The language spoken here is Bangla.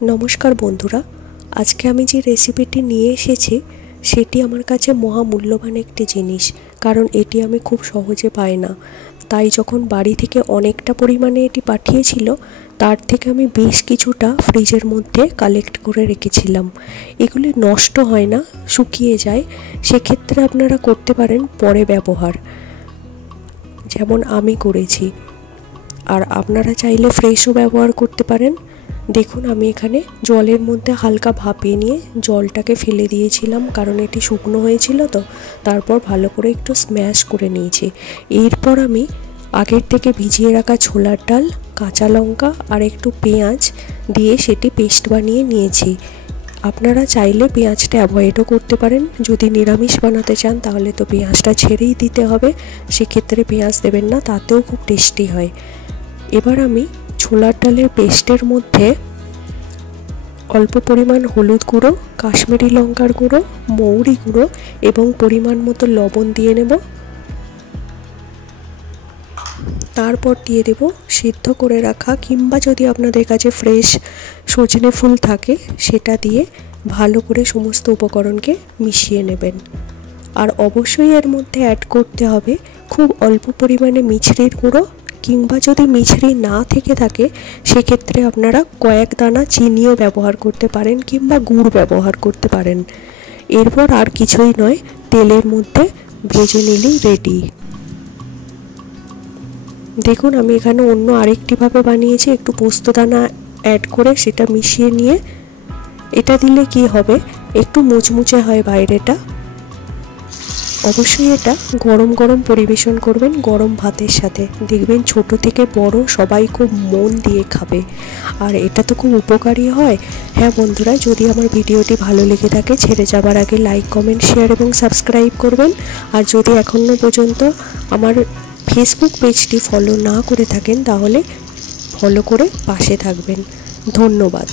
নমস্কার বন্ধুরা, আজকে আমি যে রেসিপিটি নিয়ে এসেছি সেটি আমার কাছে মহামূল্যবান একটি জিনিস, কারণ এটি আমি খুব সহজে পাই না। তাই যখন বাড়ি থেকে অনেকটা পরিমাণে এটি পাঠিয়েছিল, তার থেকে আমি বেশ কিছুটা ফ্রিজের মধ্যে কালেক্ট করে রেখেছিলাম। এগুলি নষ্ট হয় না, শুকিয়ে যায়। সেক্ষেত্রে আপনারা করতে পারেন পরে ব্যবহার, যেমন আমি করেছি। আর আপনারা চাইলে ফ্রেশও ব্যবহার করতে পারেন। দেখুন, আমি এখানে জলের মধ্যে হালকা ভাপিয়ে নিয়ে জলটাকে ফেলে দিয়েছিলাম, কারণ এটি শুকনো হয়েছিল। তো তারপর ভালো করে একটু স্ম্যাশ করে নিয়েছি। এরপর আমি আগের থেকে ভিজিয়ে রাখা ছোলার ডাল, কাঁচা লঙ্কা আর একটু পেঁয়াজ দিয়ে সেটি পেস্ট বানিয়ে নিয়েছি। আপনারা চাইলে পেঁয়াজটা অ্যাভয়েডও করতে পারেন। যদি নিরামিষ বানাতে চান তাহলে তো পেঁয়াজটা ছেড়েই দিতে হবে, সেক্ষেত্রে পেঁয়াজ দেবেন না, তাতেও খুব টেস্টি হয়। এবার আমি ছোলার ডালের পেস্টের মধ্যে অল্প পরিমাণ হলুদ গুঁড়ো, কাশ্মীরি লঙ্কার গুঁড়ো, মৌরি গুঁড়ো এবং পরিমাণ মতো লবণ দিয়ে নেব। তারপর দিয়ে দেব সিদ্ধ করে রাখা, কিংবা যদি আপনাদের কাছে ফ্রেশ সজনে ফুল থাকে সেটা দিয়ে ভালো করে সমস্ত উপকরণকে মিশিয়ে নেবেন। আর অবশ্যই এর মধ্যে অ্যাড করতে হবে খুব অল্প পরিমাণে মিছরির গুঁড়ো, কিংবা যদি মিছরি না থেকে থাকে সেক্ষেত্রে আপনারা কয়েক দানা চিনিও ব্যবহার করতে পারেন, কিংবা গুড় ব্যবহার করতে পারেন। এরপর আর কিছুই নয়, তেলের মধ্যে ভেজে নিলেই রেডি। দেখুন, আমি এখানে অন্য আরেকটিভাবে বানিয়েছি, একটু পোস্তদানা অ্যাড করে সেটা মিশিয়ে নিয়ে। এটা দিলে কি হবে, একটু মুচমুচে হয় বাইরেটা। অবশ্যই এটা গরম গরম পরিবেশন করবেন গরম ভাতের সাথে। দেখবেন ছোট থেকে বড় সবাই খুব মন দিয়ে খাবে, আর এটা তো খুব উপকারী হয়। হ্যাঁ বন্ধুরা, যদি আমার ভিডিওটি ভালো লেগে থাকে ছেড়ে যাবার আগে লাইক, কমেন্ট, শেয়ার এবং সাবস্ক্রাইব করবেন। আর যদি এখনও পর্যন্ত আমার ফেসবুক পেজটি ফলো না করে থাকেন তাহলে ফলো করে পাশে থাকবেন। ধন্যবাদ।